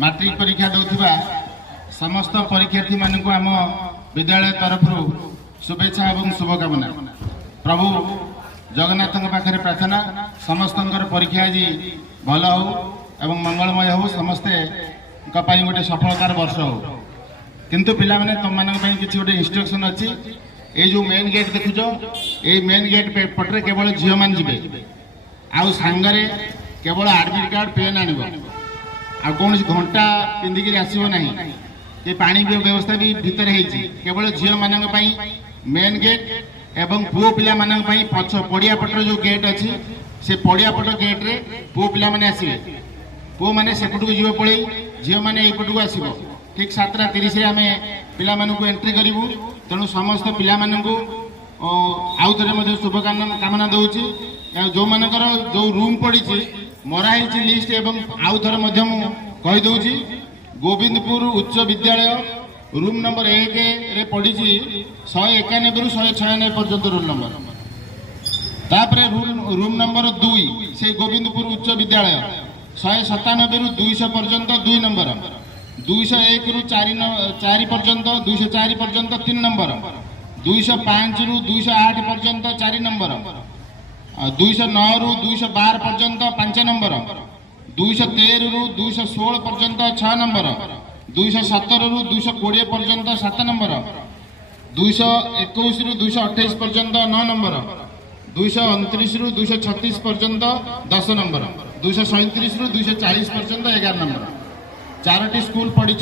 Matric परीक्षा दौथिबा समस्त परीक्षार्थी मानक आम विद्यालय तरफ शुभेच्छा और शुभकामना। प्रभु जगन्नाथ पाखे प्रार्थना समस्त परीक्षा आज भल हो एवं मंगलमय हो, समस्ते गोटे सफलतार वर्ष हो। किंतु पिला माने तुम मान किसी गोटे इंस्ट्रक्शन अच्छी, ये जो मेन गेट देखुच ये मेन गेट पटे केवल झील मान जी आउ सांगरे केवल आडमिट कार्ड पेन आनब आ कौन घंटा पिंधिकी आसब ना। ये पानी व्यवस्था भी भितर है केवल झील मान मेन गेट एवं पुओ पिला मान पछ पड़िया पटर जो गेट अच्छी से पड़िया पट गेट रे पुओ पिला माने आसवे, पुओ मैंने सेपटू जीव पड़े झील मैंने यपटू आसब। ठीक 7:30 आम पिला एंट्री करूँ, तेणु समस्त पिला आउ थे शुभकामना दूची। जो मानकर जो रूम पड़ी मराही लिस्ट एवं आउ थे कहीदे गोविंदपुर उच्च विद्यालय रूम नंबर 1 रे पड़ी 191 रु 196 पर्यंत रूम नंबर। तापर रूम नंबर 2 से गोविंदपुर उच्च विद्यालय 197 रु 200 पर्यंत 2 नंबर, 201 रु 4 पर्यंत 204 पर्यंत 3 नंबर, 205 रु 208 पर्यंत 4 नंबर, 209 रु 212 पर्यंत 5 नंबर, 213 रु 216 पर्यंत 6 नंबर, 217 रु 220 पर्यंत 7 नंबर, 221 रु 228 पर्यंत 9 नंबर, 229 रु 236 पर्यंत 10 नंबर, 237 रु 240 पर्यंत 11 नंबर। 4टी स्कूल पड़ी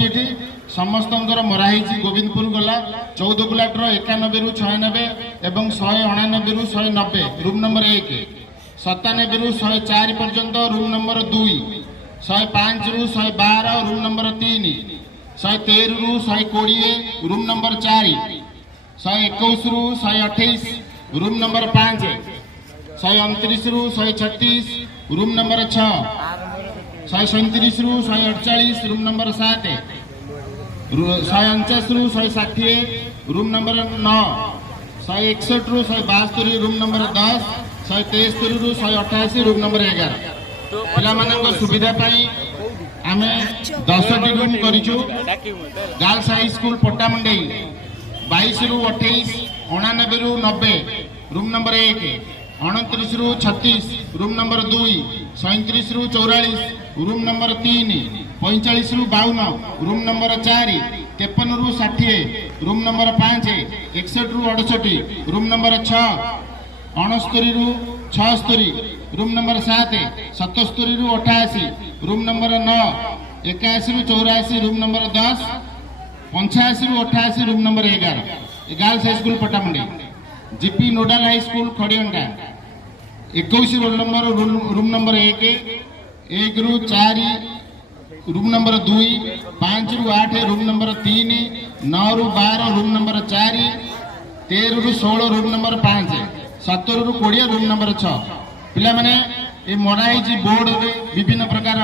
समस्त मराही गोविंदपुर गला 14 किलोमीटर 91 रु 96 एवं 199 रु 190 रूम नंबर 1, 97 रु 104 पर्यंत रूम नंबर 2, 105 रु 112 रूम नंबर 3, 113 रु 120 रूम नंबर 4, 121 रु 128 रूम नंबर 5, 129 रु 136 रूम नंबर 6, 137 रु 148 रूम नंबर 7, 149 रु 160 रूम नंबर 9, 161 रु 172 रूम नंबर 10, 173 रु 188 रूम नंबर 11। पिला सुविधा आम 10टी रूम करूँ। गर्ल्स हाई स्कूल पट्टामुंडई 22 रु 28, 89 रु 90 रूम नंबर 1, 29 रु 36 रूम नंबर 2, 37 रु 44 रूम नंबर 3, 45 रु 52 रूम नंबर 4, 53 रु 60 रूम नंबर 5, 61 रु 68 रूम नंबर 6, 69 रु 76 रूम नंबर 7, 77 रु 88 रूम नंबर 9, 81 रु 84 रूम नंबर 10, 85 रु 88 room number 11। Girls high school Pattamundi GP nodal high school Khadianta 21 roll number room number 1, 1 रु 4 रूम नंबर 2, 5 रु 8 रूम नंबर 3, 9 रु 12 रूम नंबर 4, 13 रु 16 रूम नंबर 5, 17 रु 20 रूम नंबर 6। पिला माने ए मराही बोर्ड रे विभिन्न प्रकार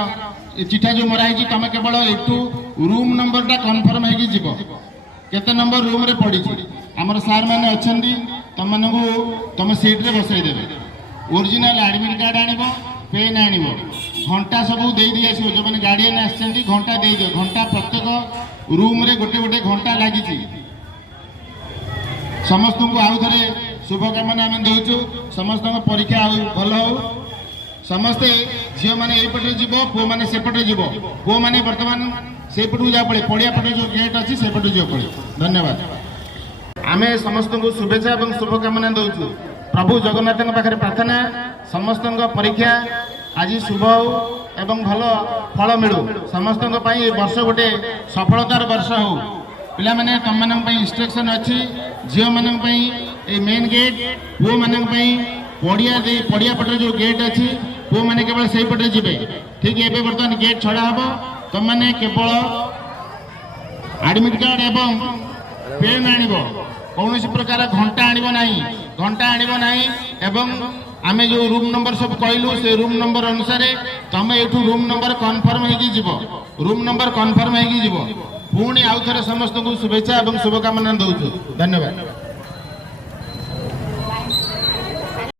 चिठा जो मराही तुम केवल एठू रूम नंबर टा कन्फर्म है जीव केते नंबर रूम रे पड़ी आमर सार माने अछंदी तुम मानू तुम सीट रे बसई देबे। ओरिजिनल एडमिट कार्ड आनिबो, पेन आनिबो, घंटा सब दे दी आसो जो मैंने गार्डियन आसछंती घंटा दे दियो। घंटा प्रत्येक रूम रे गोटे गोटे घंटा लागी समस्त को आउ थे शुभकामना आम दौचु। समस्त परीक्षा भल हो, समस्ते झील मैंने यपटे जीव, पुओ मैंने सेपटे जीव। पुओ मैंने बर्तमान सेपटू जा पड़े पड़िया पटे जो गेट अच्छी सेपटू जा पड़े। धन्यवाद। आम समस्त को शुभेच्छा और शुभकामना दौचु। प्रभु जगन्नाथ पाखे प्रार्थना समस्त परीक्षा आज शुभ हो एवं भल फल मिलू। समस्त वर्ष गोटे सफलतार वर्ष हो। पिला माने तुम मान इंस्ट्रक्शन अच्छी झील मान मेन गेट, पुओ मान पड़िया पटे जो गेट अच्छी पुओ मैंने केवल से पटे जी। ठीक है, बर्तमान गेट छड़ा हम तुम मैंने केवल एडमिट कार्ड एवं पेन आनिबो, कौन प्रकार घंटा आनिबो नहीं, घंटा आनिबो नहीं एवं आमे जो रूम नंबर सब कहलु से रूम नंबर अनुसार तुम ये रूम नंबर कन्फर्म हो, रूम नंबर कन्फर्म हो। पुणी आउ थे समस्त को शुभेच्छा और शुभकामना दौचु। धन्यवाद।